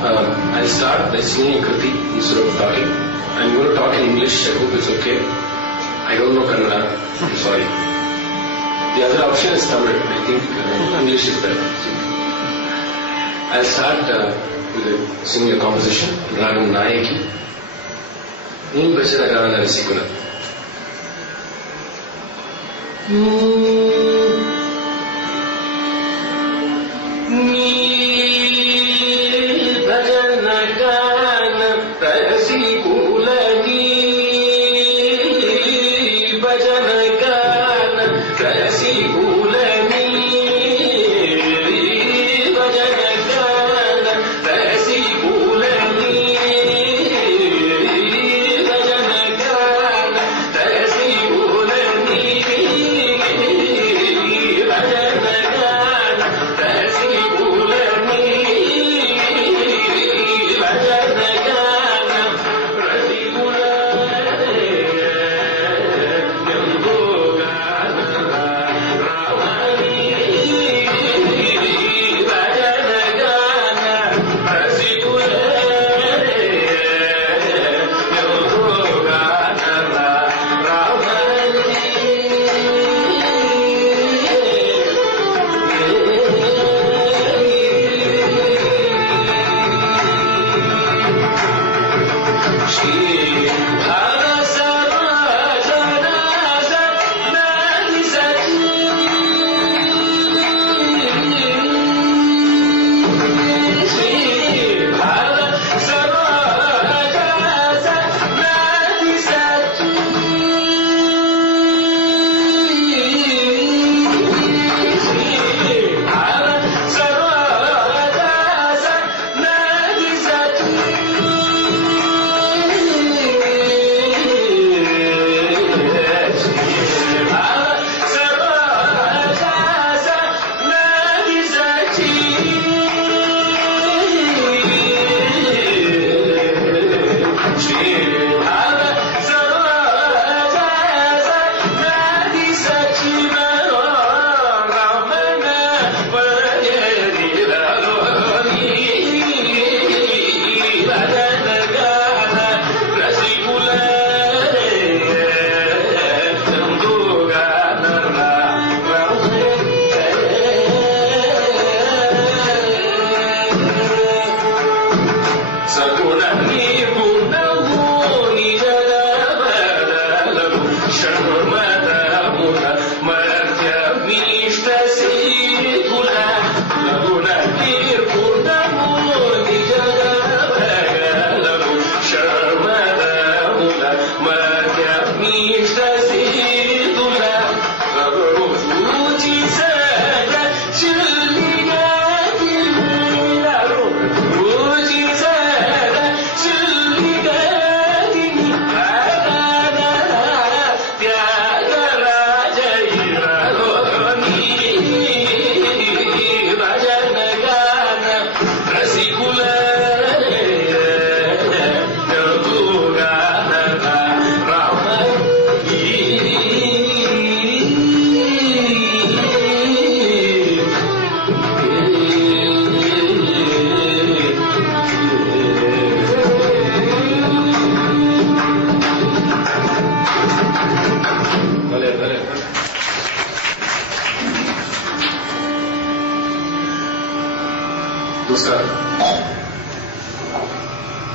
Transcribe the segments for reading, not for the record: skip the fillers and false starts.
I'll start by singing a Kriti instead of talking. I'm going to talk in English. I hope it's okay. I don't know Kannada. I'm sorry. The other option is Tamil. I think English is better. I'll start with singing a composition, Darbar Nayaki. Ni bachana gaana rasikuna.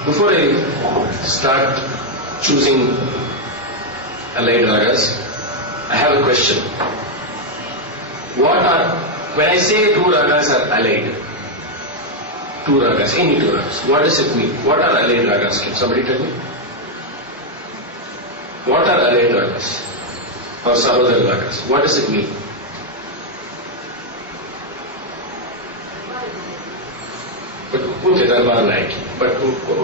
Before I start choosing allied ragas, I have a question. When I say two ragas are allied, two ragas, any two ragas, what does it mean? What are allied ragas? Can somebody tell me? What are allied ragas? Or Sahodar ragas? What does it mean? Okay, Darbar Nayaki. But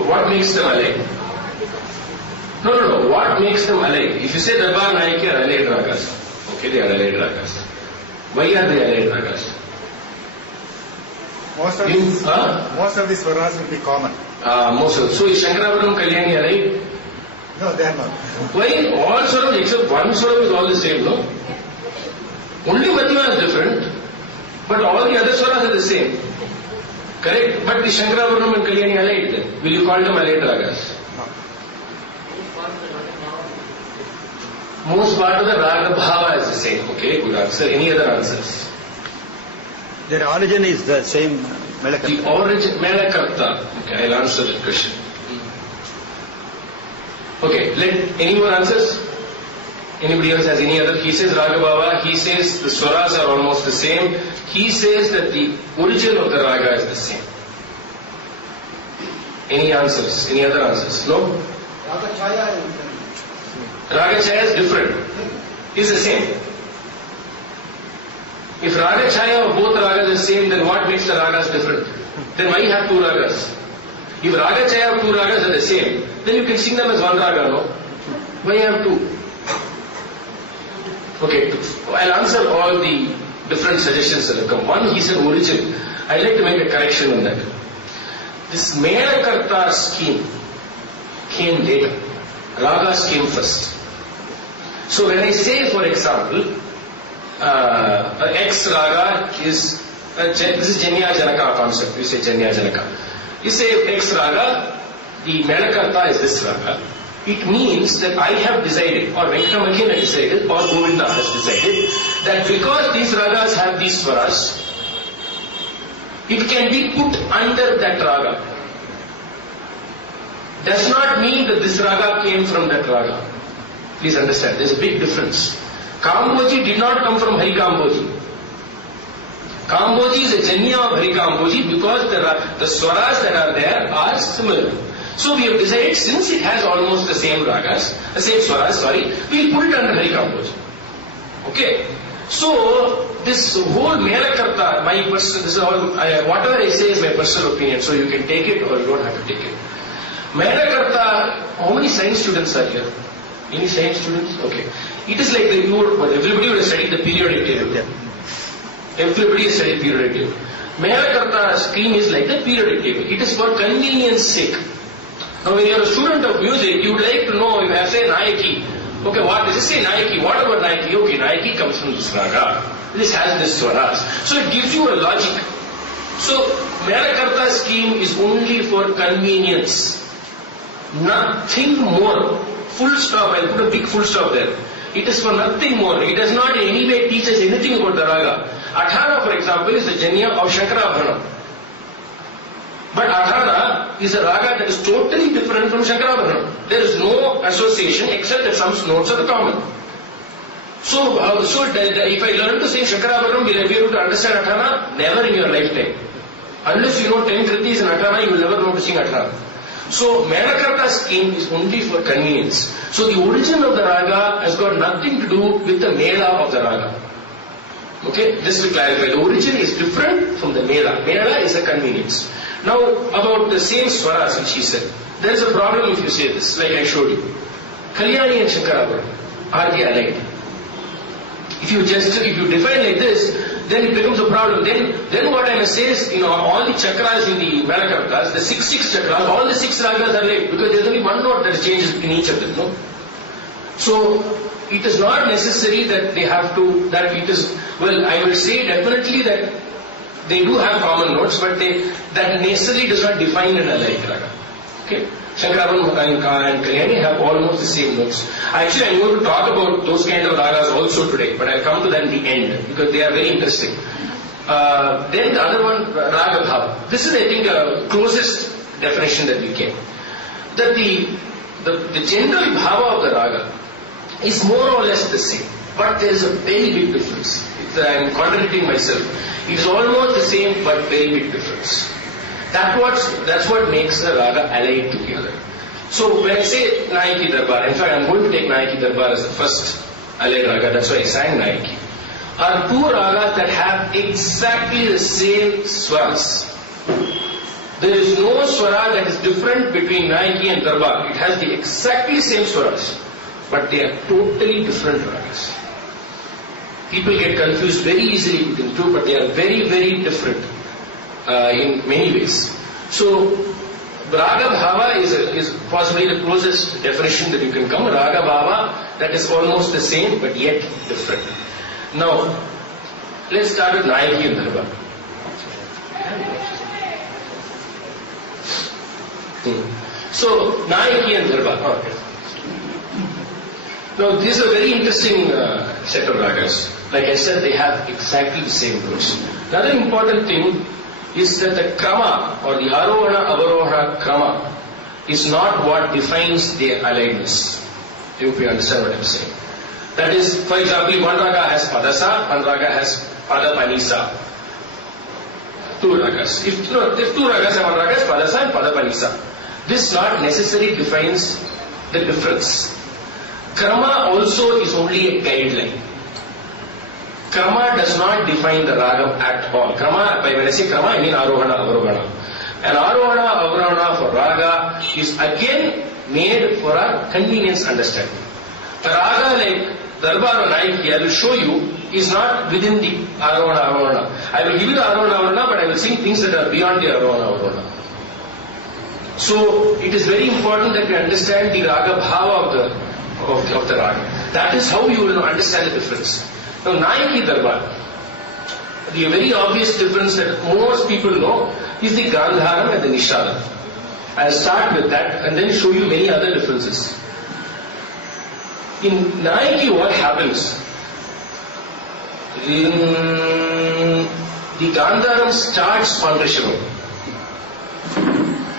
what makes them allied? No. What makes them allied? If you say Darbar Nayaki are allied ragas, okay, they are allied ragas. Why are they allied ragas? Most of these swaras will be common. So is Shankaravaram Kalyani allied? No, they are not. Why? All swaras except one swara is all the same, no? Only Madhyama is different, but all the other swaras are the same. Correct? But the Shankarabharanam and Kalyani allied then. Will you call them allied ragas? Most part of the raga bhava is the same. Okay, good answer. Any other answers? Their origin is the same. The origin, Melakarta. Okay, I'll answer that question. Okay, any more answers? Anybody else has any other? He says raga bhava. He says the swaras are almost the same. He says that the origin of the raga is the same. Any answers? Any other answers? No? Raga Chaya is Raga Chaya is different. Is the same. If Raga Chaya of both ragas is same, then what makes the ragas different? Then why you have two ragas? If Raga Chaya of two ragas are the same, then you can sing them as one raga, no? Why you have two? Okay, I'll answer all the different suggestions that have come. One, he said origin. I'd like to make a correction on that. This Melakarta scheme came later. Ragas came first. So when I say, for example, X raga is, this is Janya Janaka concept, we say Janya Janaka. You say X raga, the Melakarta is this raga. It means that I have decided, or Venkatamalkin has decided, or Govinda has decided, that because these ragas have these swaras, it can be put under that raga. Does not mean that this raga came from that raga. Please understand, there is a big difference. Kamboji did not come from Hari Kamboji. Kamboji is a janya of Hari Kamboji because the swaras that are there are similar. So we have decided, since it has almost the same ragas, the same swaras, we'll put it under Hari Kamboji. Okay? So, this whole Melakarta, my personal, this is all, whatever I say is my personal opinion, so you can take it or you don't have to take it. Melakarta, how many science students are here? Any science students? Okay. It is like everybody would have studied the periodic table. Yeah. Everybody has studied periodic table. Melakarta scheme is like the periodic table. It is for convenience sake. Now when you are a student of music, you would like to know, if I say Nayaki, okay, what does it say Nayaki? What about Nayaki? Okay, Nayaki comes from this raga. This has this swaras. So it gives you a logic. So Melakarta scheme is only for convenience. Nothing more. Full stop. I'll put a big full stop there. It is for nothing more. It does not in any way teach us anything about the raga. Athana, for example, is the janya of Shankarabharanam. But Athana is a raga that is totally different from Shankarabharanam. There is no association except that some notes are common. So if I learn to sing Shankarabharanam, will I be able to understand Athana? Never in your lifetime. Unless you know 10 kritis in Athana, you will never know to sing Athana. So Melakarta scheme is only for convenience. So the origin of the raga has got nothing to do with the mela of the raga. Okay, just to clarify, the origin is different from the mela. Mela is a convenience. Now about the same swaras which he said, there is a problem if you say this, like I showed you. Kalyani and Shankarabharanam, are they allied? If you define like this, then it becomes a problem. Then what I must say is, all the chakras in the Melakartas, the six chakras, all the 6 ragas are alike because there is only one note that changes in each of them. No? So it is not necessary that they have to, that it is, well, I will say definitely that they do have common notes, but that necessarily does not define an alike raga. Okay? Shankarabharanam and Kalyani have almost the same notes. Actually, I'm going to talk about those kind of ragas also today, but I'll come to that in the end because they are very interesting. Then the other one, raga bhava. This is, I think, the closest definition that we can. That the general bhava of the raga is more or less the same, but there is a very big difference. I'm contradicting myself. It is almost the same, but very big difference. That's what makes the raga allied to the other. So when I say Nayaki Darbar, in fact I'm going to take Nayaki Darbar as the first allied raga, that's why I sang Nayaki, are 2 ragas that have exactly the same swaras. There is no swara that is different between Nayaki and Darbar. It has the exactly same swaras, but they are totally different ragas. People get confused very easily between 2, but they are very, very different. In many ways. So, Raga Bhava is possibly the closest definition that you can come. Raga Bhava, that is almost the same but yet different. Now, let's start with Nayaki and Darbar. So, Nayaki and Darbar. Okay. Now, this is a very interesting set of ragas. Like I said, they have exactly the same roots. Another important thing is that the krama or the arohana avarohana krama is not what defines their aliveness. I hope you understand what I'm saying. That is, for example, one raga has padasa, one raga has padapanisa. Two ragas. If two ragas have one raga has padasa and padapanisa. This not necessarily defines the difference. Krama also is only a guideline. Krama does not define the ragam at all. Krama, when I say krama, I mean arohana, avarohana. And arohana, avarohana for raga is again made for our convenience understanding. A raga like Darbar Nayaki, I will show you, is not within the arohana, avarohana. I will give you the arohana, avarohana, but I will sing things that are beyond the arohana, avarohana. So, it is very important that we understand the raga bhava of the raga. That is how you will understand the difference. Now, Nayaki Darbar, the very obvious difference that most people know is the Gandharam and the Nishadam. I'll start with that and then show you many other differences. In Nayaki, what happens? The Gandharam starts on Rishabham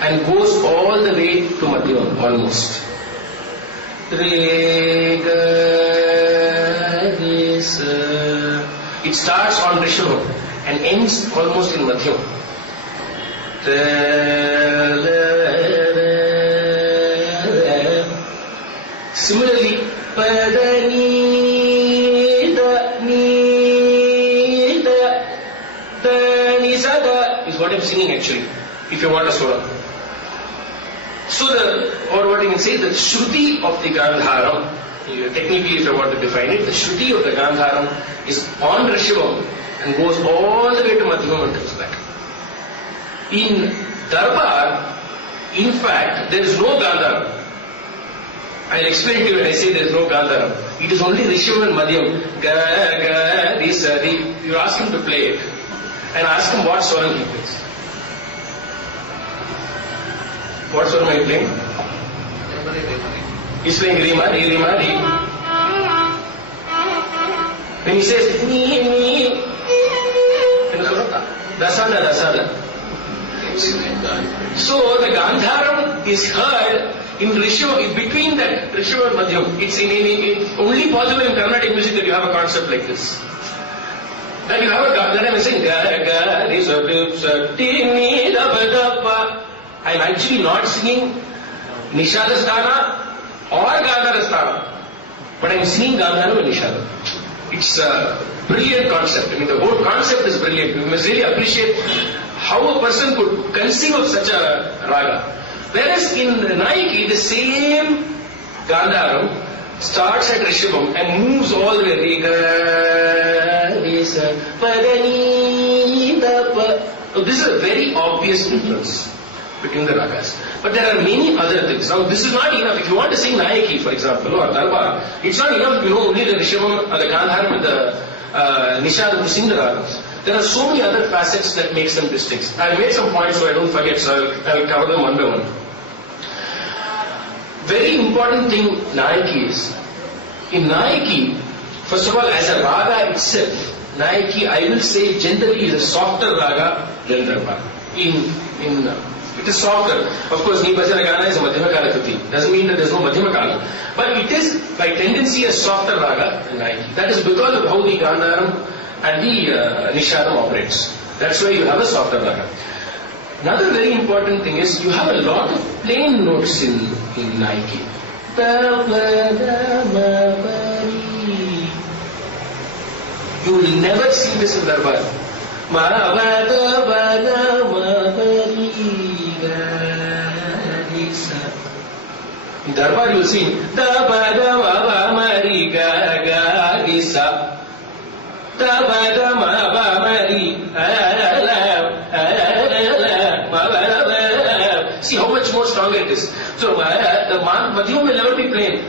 and goes all the way to Madhyamam almost. It starts on Rishabham and ends almost in Madhyamam. Similarly, is what I'm singing actually, if you want a sura. So or what you can say, the Shruti of the Gandharam, technically if I want to define it, the Shruti of the Gandharam is on Rishabham and goes all the way to Madhyamam and comes back. In Darbar, in fact, there is no Gandharam. I'll explain to you when I say there is no Gandharam. It is only Rishabham and Madhyamam. Ga, ga, this, you ask him to play it and ask him what swaram he plays. What swaram are you playing? He's playing Rima, Re, Rima, Re. When he says Ni, Dasana, Dasana. So the Gandharam is heard in Rishabham, between that Rishabham and Madhyam. It's only possible in Carnatic music that you have a concept like this. That you have that I'm saying I'm actually not singing Nishadasthana or Gandharasthana, but I'm singing Gandharam and Nishadam. It's a brilliant concept. I mean, the whole concept is brilliant. You must really appreciate how a person could conceive of such a raga. Whereas in Nayaki, the same Gandharam starts at Rishabham and moves all the way. This is a very obvious difference between the ragas. But there are many other things. Now, this is not enough. If you want to sing Nayaki, for example, or Darbar, it's not enough to know only the Rishabham, the Gandharam and the Nishadam to sing the ragas. There are so many other facets that makes them distinct. I've made some points so I don't forget, so I'll cover them one by one. Very important thing Nayaki is, in Nayaki, first of all, as a raga itself, Nayaki, I will say, generally is a softer raga than Darbar. It is softer. Of course, Nibhajana Gana is a Madhyama Kala Kriti. Doesn't mean that there is no Madhyama Kala. But it is, by tendency, a softer raga than Nayaki. That is because of how the Gandharam and the Nishadam operates. That's why you have a softer raga. Another very important thing is, you have a lot of plain notes in Nayaki. You will never see this in Darbar. In Darbar you will see see how much more stronger it is. So the Madhyam will never be plain.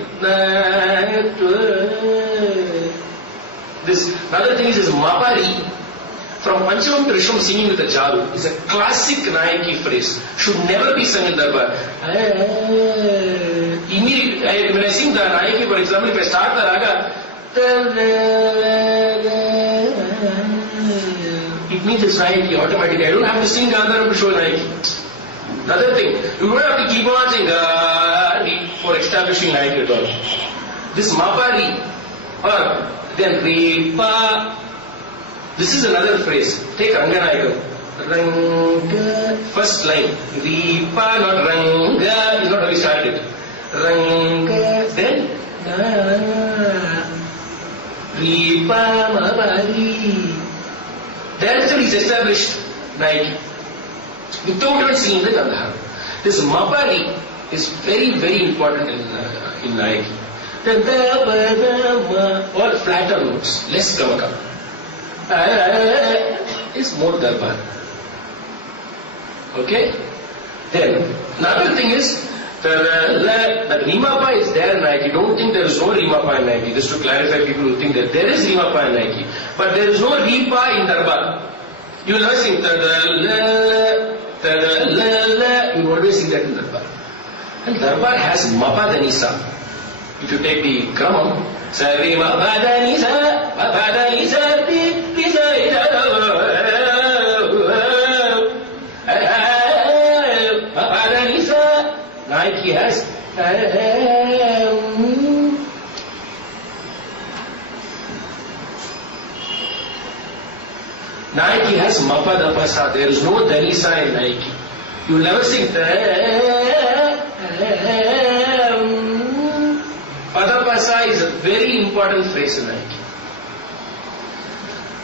This another thing is Mapari. from Panchamam to Risham singing with a jaru is a classic Nayaki phrase. Should never be sung in Darbar. Immediately, when I sing the Nayaki, for example, if I start the raga, it means it's Nayaki automatically. I don't have to sing Gandharam to show Nayaki. Another thing, you don't have to keep on saying for establishing Nayaki at all. This Mapari, or then Repa, this is another phrase. Take Ranganayakam. Ranga, first line. Repa, not Ranga, is not how we started. Ranga, then Repa, Mapari. That's how he's established Nayaki. Without even singing the Gandhara. This Mapari is very, very important in Nayaki. All flatter notes, less Gamaka. Is more Darbar. Okay? Then, another thing is, the Rimapa is there in Nayaki. Don't think there is no Rimapa in Nayaki. Just to clarify, people who think that there is Rimapa in Nayaki. But there is no Ripa in Darbar. You will never sing you always sing that in Darbar. And Darbar has Mapa Danisa. If you take the Kramam, Sari Mapa Danisa, Mapa Danisa, Mapa Danisa, Nayaki has Nayaki has Mapa Dapasa. There is no Danisa in Nayaki. You will never sing Padapasa is a very important phrase in Nayaki.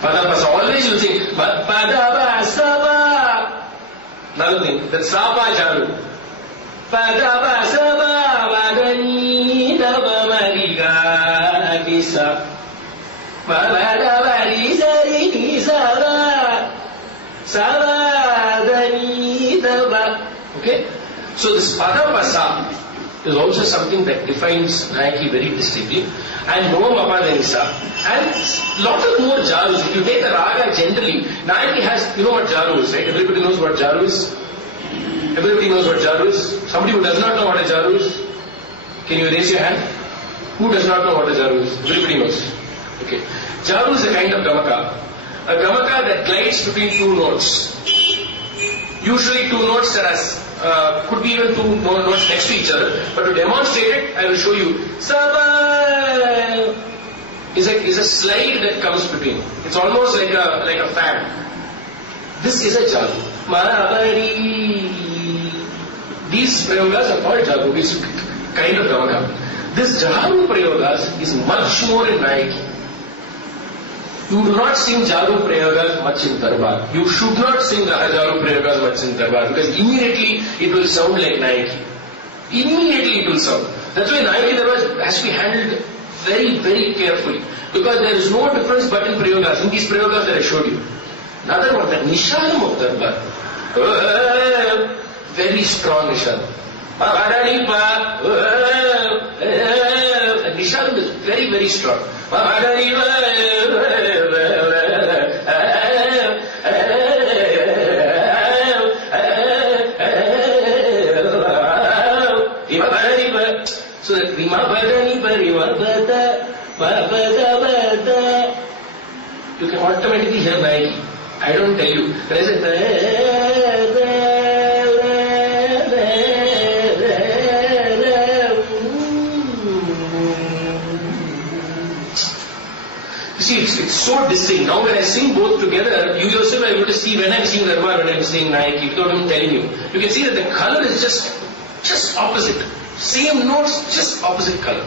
Padapasa, always you think Padapasaba. Another thing, that's Sapa Jaru. Padapasaba Vadani Dabamariga Kisa. Padabari Sari Saba Sabadani Daba. Okay? So this Padapasa is also something that defines Nayaki very distinctly. And no Mapadanisa. And lot of more Jarus. If you take the Raga generally, Nayaki has, you know what Jaru is, right? Everybody knows what Jaru is. Everybody knows what Jaru is. Somebody who does not know what a Jaru is, can you raise your hand? Who does not know what a Jaru is? Everybody knows. Okay. Jaru is a kind of Gamaka. A Gamaka that glides between two notes. Usually two notes that are, could be even two notes next to each other. But to demonstrate it, I will show you. Saba is a slide that comes between. It's almost like a fan. This is a Jaru. Marabari. These prayogas are called Jaru. It's kind of Gamaka. This Jaru prayogas is much more in Nayaki. You do not sing Jaru Prayagas much in Darbar. You should not sing Jaru Prayagas much in Darbar because immediately it will sound like Nayaki. Immediately it will sound. That's why Nayaki Darbar has to be handled very, very carefully because there is no difference but in Prayagas. In these Prayagas that I showed you. Another one, the Nishalam of Darbar. Very strong Nishalam. Nishalam is very, very strong. So that you can automatically hear Nayaki. I don't tell you. There is a see, it's so distinct. Now when I sing both together, you yourself are able to see when I'm singing Darbar, when I'm singing Nayaki, without even telling you. You can see that the color is just opposite. Same notes, just opposite color.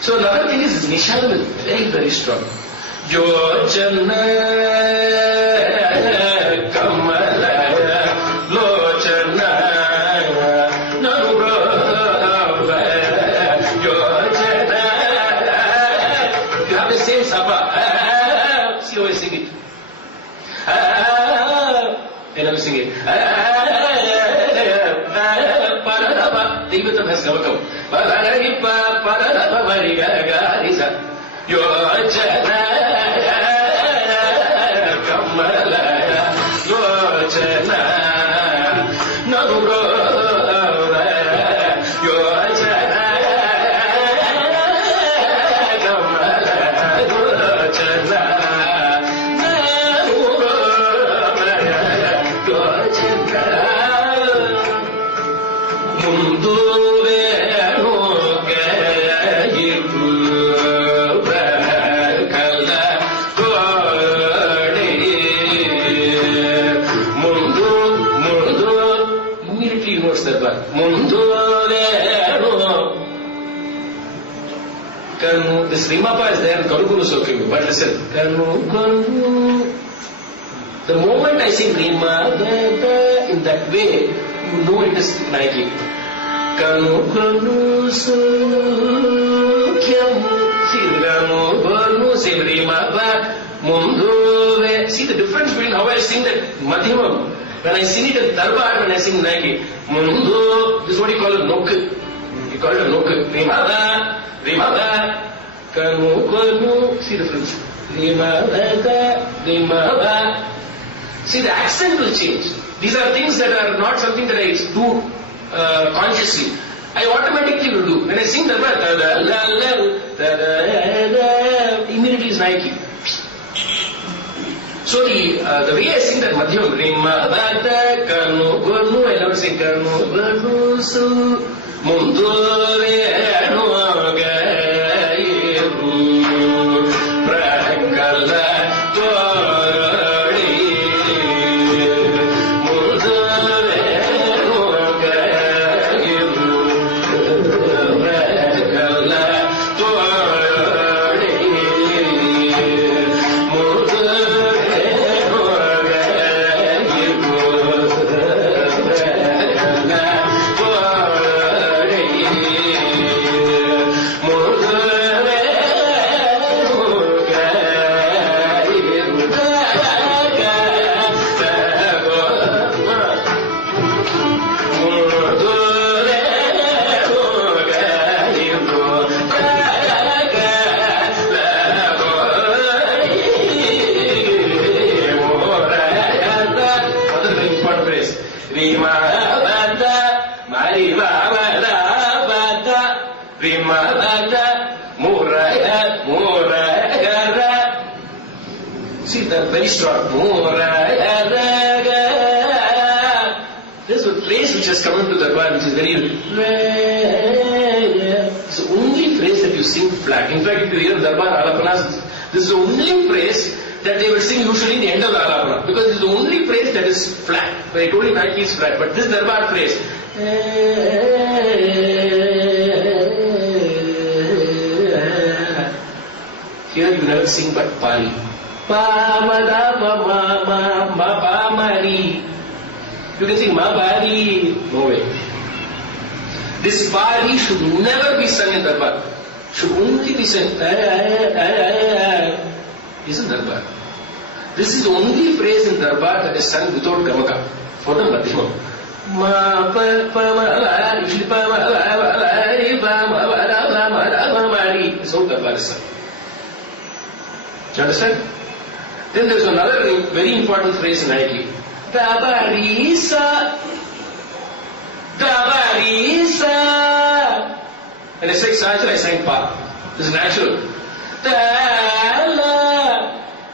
So another thing is, Nishalam is very, very strong. Jojana Kamala Lochana Narubra Jojana. You have the same Sapa. See how I sing it. And I'm singing. Devatam has Gavatam. Padaripa Padarapa Mariga Garisa. Yojana Kamala This Rimapa is there in Karukuru Sokim. But listen, the moment I sing Rima, in that way, you know it is Nayaki. See the difference between how I sing that Madhyamam. When I sing it in Darbar, when I sing Nayaki, Mundu, this is what you call a nok. You call it a nok. Rimada, Rimada, Kanu, see the difference. Rimada, Rimada. See, the accent will change. These are things that are not something that I do consciously. I automatically will do. When I sing Darbar, immediately is Nayaki. So the way I sing that Madhyam, Rima, Bata, Kanu, Gonu, I love to sing Kanu, Gonu, Su, Mundu, Venu, Gairu, Prakala, Tori, Mundu, Venu, Gairu, Prakala, Tori, Mundu, See, they're very strong. There's a phrase which has come into the Darbar which is very... It's the only phrase that you sing flat. In fact, if you hear Darbar Alapanas, this is the only phrase that they will sing usually in the end of the Alapana. Because it's the only phrase that is flat. When I told you Nayaki is flat, but this Darbar phrase... Here you never sing but Pali. Pa ma da pa ma ma ma pa ma ri. You can sing ma pa ri. No way. This pa ri should never be sung in Darbar. Should only be sung. Isn't Darbar? This is the only phrase in Darbar that is sung without Gamaka for the Madhyamam. Ma pa pa ma la usually pa ma la ri pa ma la ma ri. This whole Darbar is sung. Do you understand? Then there's another very important phrase in Nayaki. Dabarisa. Dabarisa. And I sang Sajra, I sang Pa. This is natural. Dala.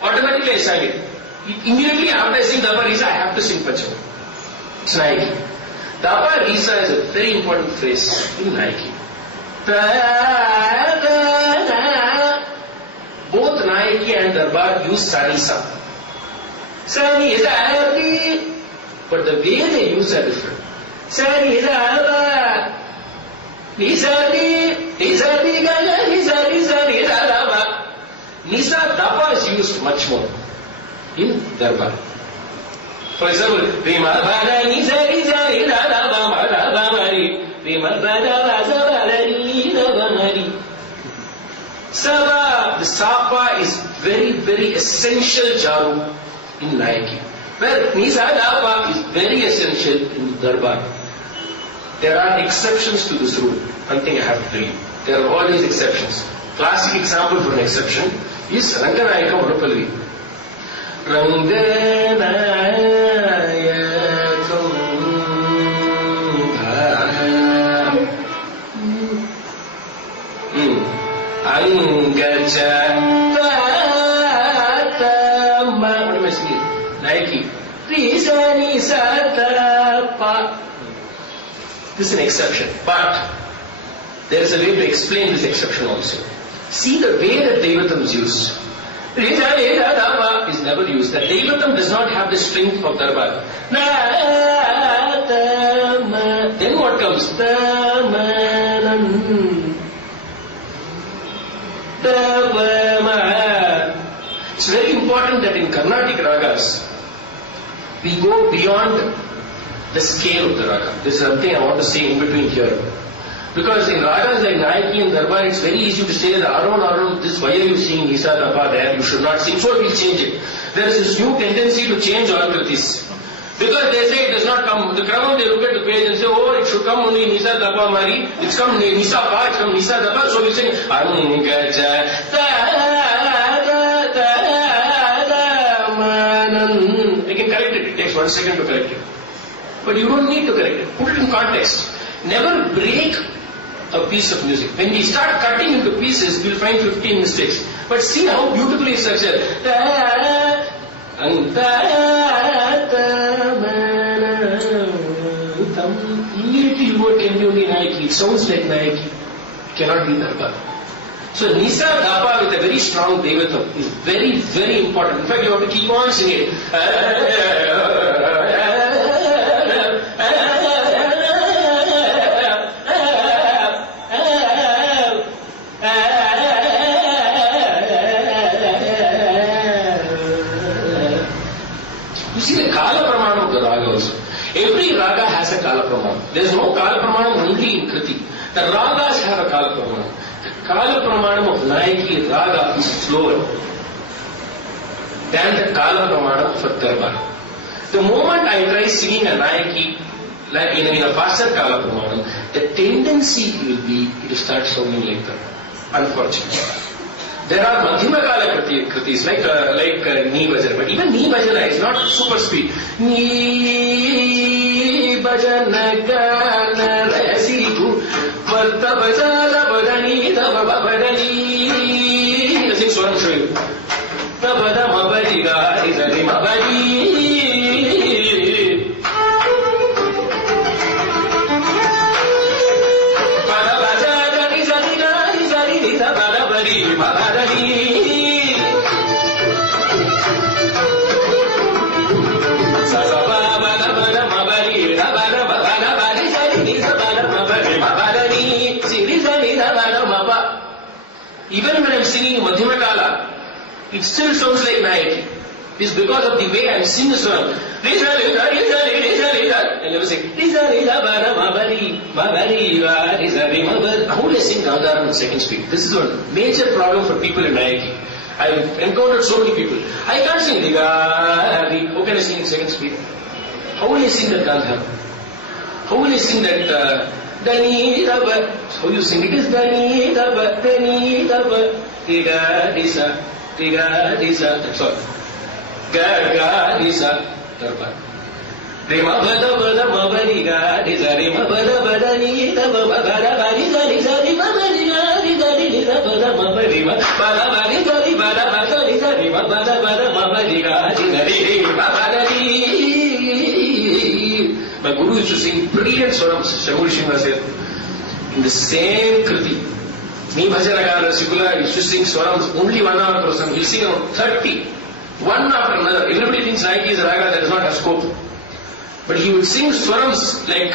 Automatically I sang it. Immediately after I sing Dabarisa, I have to sing Pacham. It's Nayaki. Dabarisa is a very important phrase in Nayaki. Both Nayaki and Darbar use Sarisa. Sari is Arabi, but the way they use are different. Sari is Araba. Nisari, Nisari, Gala, Nisari, Sari is Araba. Nisa Dapa is used much more in Darbar. For example, Rima Bada Nisari, Sari, Araba, Maraba, Mari. Rima Bada, Raza, Bada, Mari. Saba, the Sapa is very, very essential jaru in Nayaki. Where Nisa Dapa is very essential in Darbar. There are exceptions to this rule. One thing I have to tell you. There are always exceptions. Classic example for an exception is Ranganayaka Varupallavi. Angacha Tatama. What am I singing? Nayaki. Risani Satapa. This is an exception. But there is a way to explain this exception also. See the way that Devatam is used. Risani Satapa is never used. That Devatam does not have the strength of Darbar. Natama. Then what comes? Tamanam. It's very important that in Carnatic Ragas, we go beyond the scale of the raga. This is something I want to say in between here. Because in ragas like Nayaki and Darbar, it's very easy to say that Aron, this, why are you singing Nisa Dapa there? You should not sing. So we'll change it. There is this new tendency to change all kritis. Because they say it does not come. The crowd, they look at the page and say, oh, it should come only Nisa Dapa Mari. It's come Nisa Pa, it's come Nisa Dapa. So we sing They can correct it. It takes 1 second to correct it. But you don't need to correct it. Put it in context. Never break a piece of music. When we start cutting into pieces, we'll find 15 mistakes. But see how beautifully it's structured. Immediately you go can be only Nayaki. It sounds like Nayaki. Cannot be Darbar. So Nisa Dapa with a very strong Devatam is very, very important. In fact, you have to keep on singing it. You see the Kala Pramana of the Raga also. Every Raga has a Kala Pramana. There is no Kala Pramana only in Kriti. The Ragas have a Kala Pramana. The Kala Pramana of Nayaki Raga is slower than the Kala Pramana for Darbar. The moment I try singing a Nayaki like in a faster Kala Pramana, the tendency will be to start sounding like that. Unfortunately. There are Madhyama Kala kritis like Ni Bhajana, but even Ni Bhajana is not super speed. Ni Bhajana Gana Rasiku Varta Bhajana Bhadani Tava Bhadani. I think so I'm showing you. Tabada Mabadiga is a Mabadi. Even when I'm singing Madhyama Kala, it still sounds like Nayaki. It's because of the way I sing the song. I never sing. How will I sing Gandhara in second speed? This is a major problem for people in Nayaki. I've encountered so many people. I can't sing Digari. How can I sing in second speed? How will I sing that Gandhara? How will I sing that Dani Daba? How you sing it is Dani Daba, Dani Daba, Diga Disa, Diga Disa. That's all. Ga Disa, Darbar. Rima Bada Bada Mabariga, Disa Rima Bada Bada Ni Daba Bada Badi Zari Zari Mabariga, Disa Disa Bada Mabarima, Bada Badi Zari Bada Bada Disa Rima Bada Bada Mabariga, Disa Rima Bada Di. My guru used to sing brilliant swarams, Shaguri Shinga said, in the same kriti. Ni Bhajana Gana Sikula used to sing swarams only 1 hour per song. He'll sing around 30, one after another. Everybody thinks Nayaki is a raga that does not have scope. But he would sing swarams like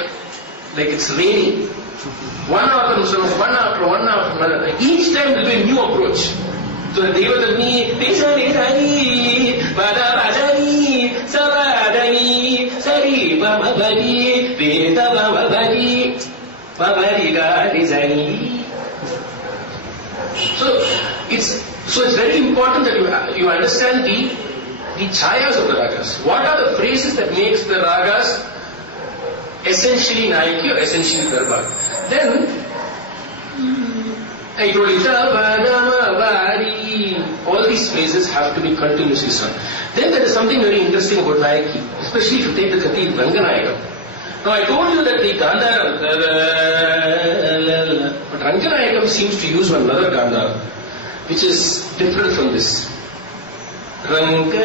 it's raining. 1 hour per swarams, one after another. Each time there will be a new approach. So the Devatani, Tisani, Bada Badani, Sabadani, Sari Babadi, Veda Babadi, Babadiga Dizani. So it's very important that you understand the chayas of the ragas. What are the phrases that makes the ragas essentially Nayaki or essentially Darbar? Then I told you, all these phrases have to be continuously sung. Then there is something very interesting about Nayaki, especially if you take the Kriti Ranganayakam. Now I told you that the Gandhara, but Ranganayakam seems to use another Gandhara, which is different from this. Ranganayakam.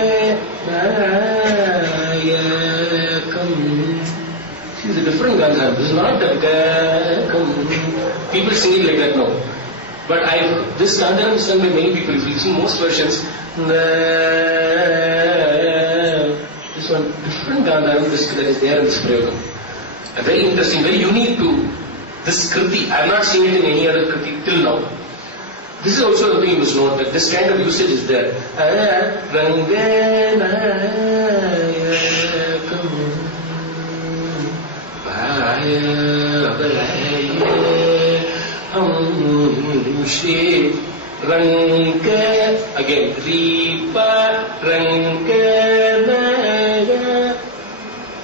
See, it's a different Gandhara. This is not that Gandhara. People sing it like that now. But this Gandhara is sung by many people. If you see most versions, this one different Gandhara that is there in this Prayogam. Very interesting, very unique to this Kriti. I have not seen it in any other Kriti till now. This is also something you must note that this kind of usage is there. Again, Ripa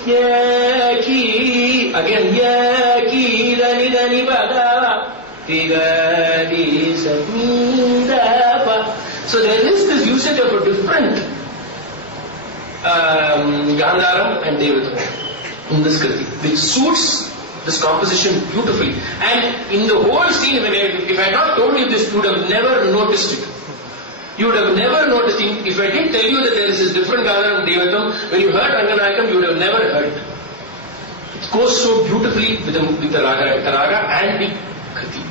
Yaki, again, Yaki, Rani Rani Bada, Tigari Samidapa. So there is this usage of a different Gandharam and Devatam in this Kriti, which suits this composition beautifully. And in the whole scene, if I had not told you this, you would have never noticed it. You would have never noticed it. If I did tell you that there is this different Gandharam and Devatam, when you heard Ranganayakam, you would have never heard it. It goes so beautifully with the Raga and the Kriti.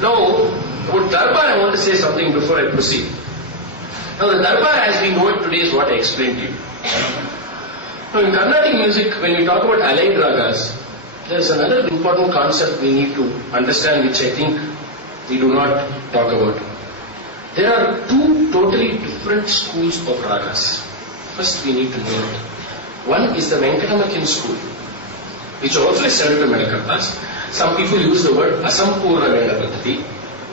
Now, about Darbar, I want to say something before I proceed. Now, the Darbar as we know it today is what I explained to you. Now, in Carnatic music, when we talk about allied ragas, there is another important concept we need to understand, which I think we do not talk about. There are two totally different schools of ragas. First, we need to know it. One is the Venkatamakin school, which also is studied by Medikartas. Some people use the word Asampurna Veda Paddhati,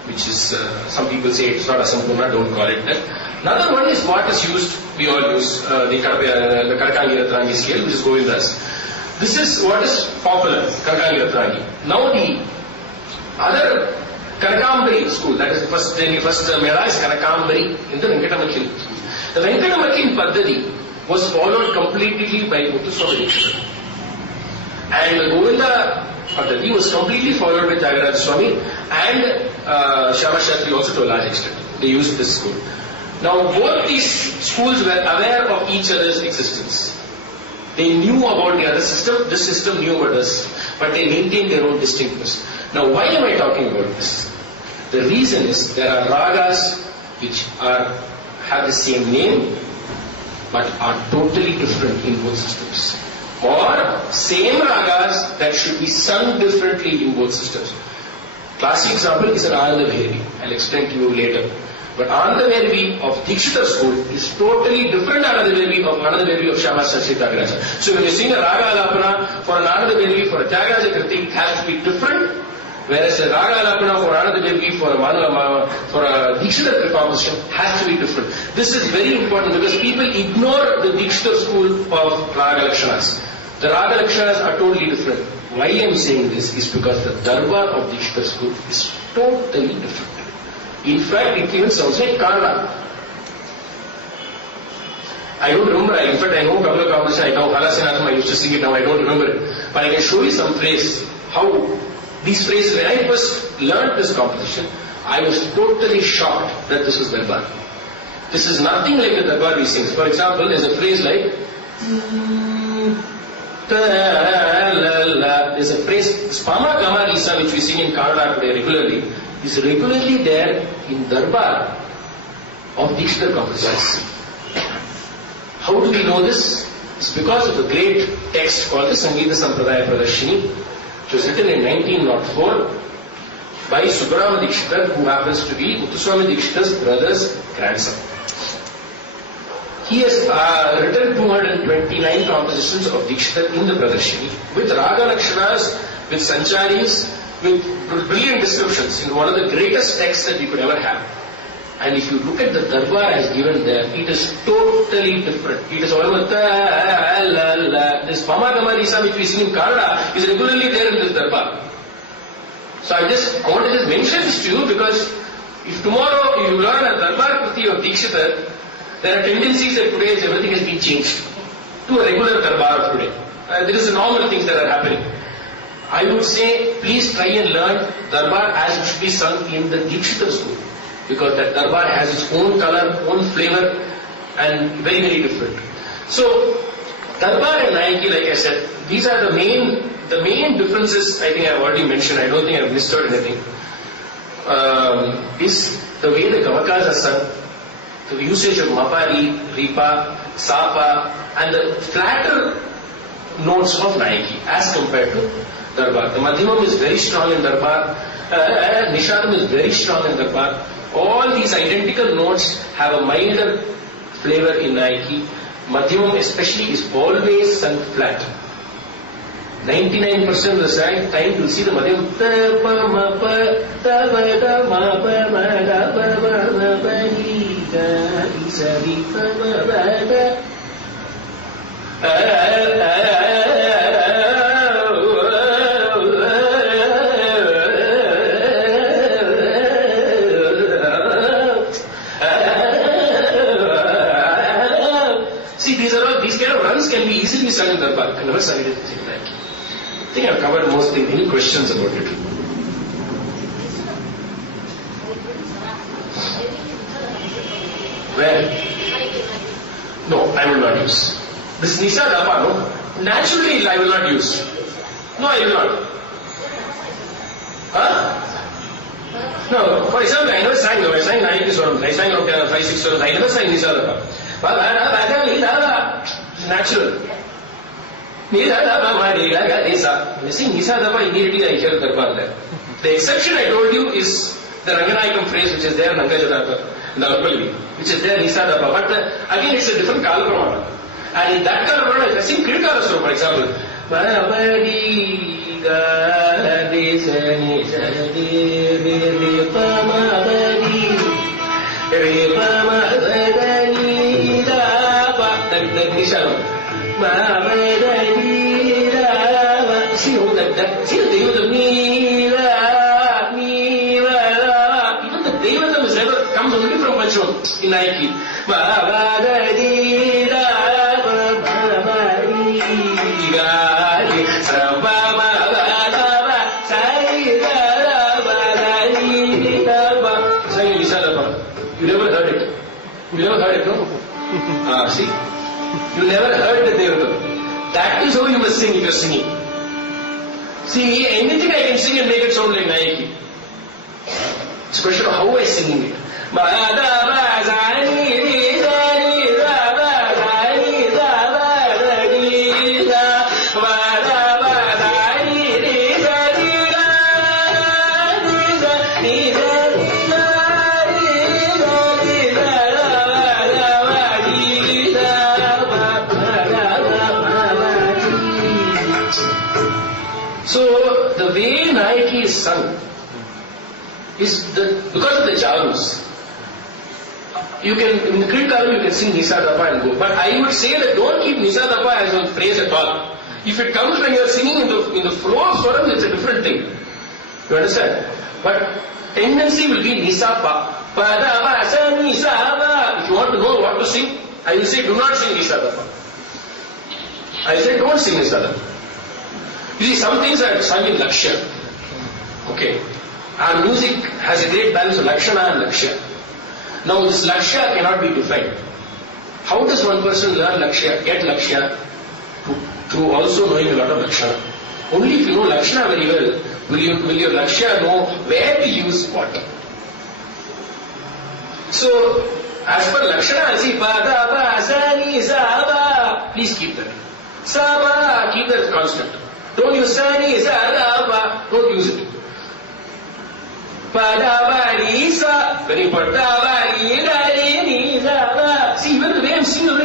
which is, some people say it's not Asampurna, don't call it that. Another one is what is used, we all use, the Karakangi Ratrangi scale, which is Govindas. This is what is popular, Karakangi Ratrangi. Now the other Karakambari school, that is the first Mela is Karakambari in the Venkatamakin school. The Venkatamakin Paddhati was followed completely by Muthuswami Dikshita. And the Govinda Paddhati was completely followed by Tyagaraja Swami and Shyama Shastri also to a large extent. They used this school. Now both these schools were aware of each other's existence. They knew about the other system, this system knew about us, but they maintained their own distinctness. Now why am I talking about this? The reason is there are ragas which have the same name but are totally different in both systems. Or same ragas that should be sung differently in both systems. Classic example is an Ananda Bhairavi. I'll explain to you later. But Ananda Bhairavi of Dikshita school is totally different Ananda Bhairavi of Shyama Shastri Tyagaraja. So when you sing a Raga Alapana for an Ananda Bhairavi for a Tyagaraja Kriti, it has to be different. Whereas a Raga Alapana for Ananda Bhairavi for a Dikshita composition has to be different. This is very important because people ignore the Dikshita school of Raga Lakshanas. The Raga Lakshanas are totally different. Why I am saying this is because the Darbar of Dikshita school is totally different. In fact, it even sounds like Karna. I don't remember. In fact, I know a couple of compositions. I know Halasanatham, I used to sing it, now I don't remember it. But I can show you some phrase, how these phrases, when I first learned this composition, I was totally shocked that this is Darbar. This is nothing like the Darbar we sing. For example, there's a phrase like there's a phrase, Spama Gama Lisa, which we sing in Kannada today regularly, is regularly there in Darbar of Dikshita compositions. How do we know this? It's because of a great text called the Sangeeta Sampradaya Pradarshini, which was written in 1904 by Subbarama Dikshita, who happens to be Muthuswami Dikshita's brother's grandson. He has written 229 compositions of Dikshita in the Pradarshini with Raga Lakshanas, with Sancharis, with brilliant descriptions in one of the greatest texts that we could ever have. And if you look at the Darbar as given there, it is totally different. It is almost this Pama Gama Lisa which we see in Kannada is regularly there in this Darbar. So I want to just mention this to you because if tomorrow you learn a Darbar Kriti of Dikshita, there are tendencies that today everything has been changed to a regular Darbar of today. There is normal things that are happening. I would say, please try and learn Darbar as it should be sung in the Dikshita school. Because that Darbar has its own color, own flavor, and very, very different. So, Darbar and Nayaki, like I said, these are the main differences I think I have already mentioned. I don't think I have missed out anything. Is the way the Gamakas are sung, the usage of Mapari, Ripa, Sapa, and the flatter notes of Nayaki as compared to Darbar. The Madhyamam is very strong in Darbar, Nishadam is very strong in Darbar, All these identical notes have a milder flavor in Nayaki. Madhyamam especially is always sung flat. 99% of the time you will see the Madhyamam. See, these kind of runs can be easily sung in Darbar. I never sung it in Nayaki. I think I've covered most things. Any questions about it? Where? No, I will not use. This Nisa Dapa, no? Naturally, I will not use. No, I will not. Huh? No, for example, I never sang, I sang 90 swarams, I sang 5-6 swarams, I never sang Nisa Dapa. Natural. You see, Nisa Dapa, immediately I hear Darbar there. The exception I told you is the Ranganayakam phrase which is there in Angajadapa, which is there in Nisa Dapa. But again, it's a different Kala Pramana. And in that Kala Pramana, if I sing Kirikara Sura, for example, see the Devatam, even the Devatam is never comes only from Pancham in Nayaki. You never heard it. You never heard it, no? See? You never heard the Devatam. That is how you must sing if you are singing. See, anything I can sing and make it sound like Nayaki. It's a question of how I sing it. So, the way Nayaki is sung is because of the Charus. You can, in the Kirikaru, you can sing Nisa Dapa and go. But I would say that don't keep Nisa Dapa as one phrase at all. If it comes when you are singing in the flow of Swaram, it's a different thing. You understand? But tendency will be Nisa Pa. Pa-da-ba, sa-ni-sa-ba. If you want to know what to sing, I will say do not sing Nisa Dapa. I say don't sing Nisa Dapa. You see, some things are sung in Lakshya. Okay. Our music has a great balance of Lakshana and Lakshya. Now this Lakshya cannot be defined. How does one person learn Lakshya, get Lakshya, through also knowing a lot of Lakshana? Only if you know Lakshana very well, will your Lakshya know where to use what. So, as per Lakshana, see, pa-da, ba, sa-ni, sa-ba, please keep that. Sa-ba, keep that constant. Don't use sa-ni, sa-da-ba, don't use it. Pa-da-ba-ni-sa, very important. Da-ba-ni-da-ni-sa-ba. See, even the way I'm singing,